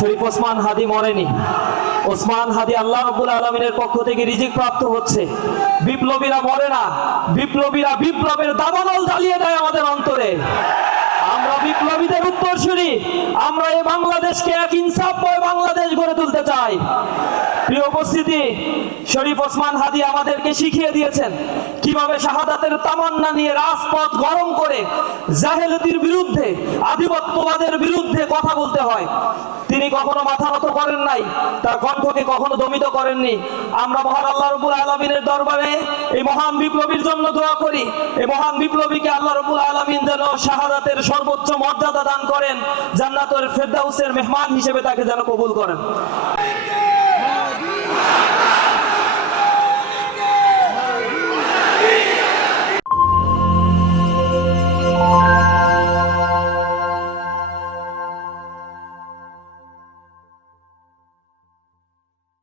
শরীফ ওসমান হাদি মরেনি। ওসমান হাদি আল্লাহ রাব্বুল আলামিনের পক্ষ থেকে রিজিক প্রাপ্ত হচ্ছে। বিপ্লবীরা মরে না, বিপ্লবীরা বিপ্লবের দাবানল জ্বালিয়ে দেয় আমাদের অন্তরে। আমরা বিপ্লবীদের উত্তরসূরি, আমরা এই বাংলাদেশকে এক ইনসাফময় বাংলাদেশ গড়ে তুলতে চাই। প্রিয় উপস্থিতি, শরীফ ওসমান হাদি আমাদেরকে শিখিয়ে দিয়েছেন কিভাবে শাহাদাতের তামান্না নিয়ে রাজপথ গরম করে জাহেলাতির বিরুদ্ধে, আধিপত্যবাদের বিরুদ্ধে কথা বলতে হয়। তিনি কখনো মাথা নত করেন নাই, তার কণ্ঠকে কখনো দমিত করেননি। আমরা মহান আল্লাহ রাব্বুল আলামিনের দরবারে এই মহান বিপ্লবীর জন্য দোয়া করি। এই মহান বিপ্লবীকে আল্লাহ রাব্বুল আলামিন যেন শাহাদাতের সর্বোচ্চ মর্যাদা দান করেন, জান্নাতুল ফেরদাউসের মেহমান হিসেবে তাকে যেন কবুল করেন।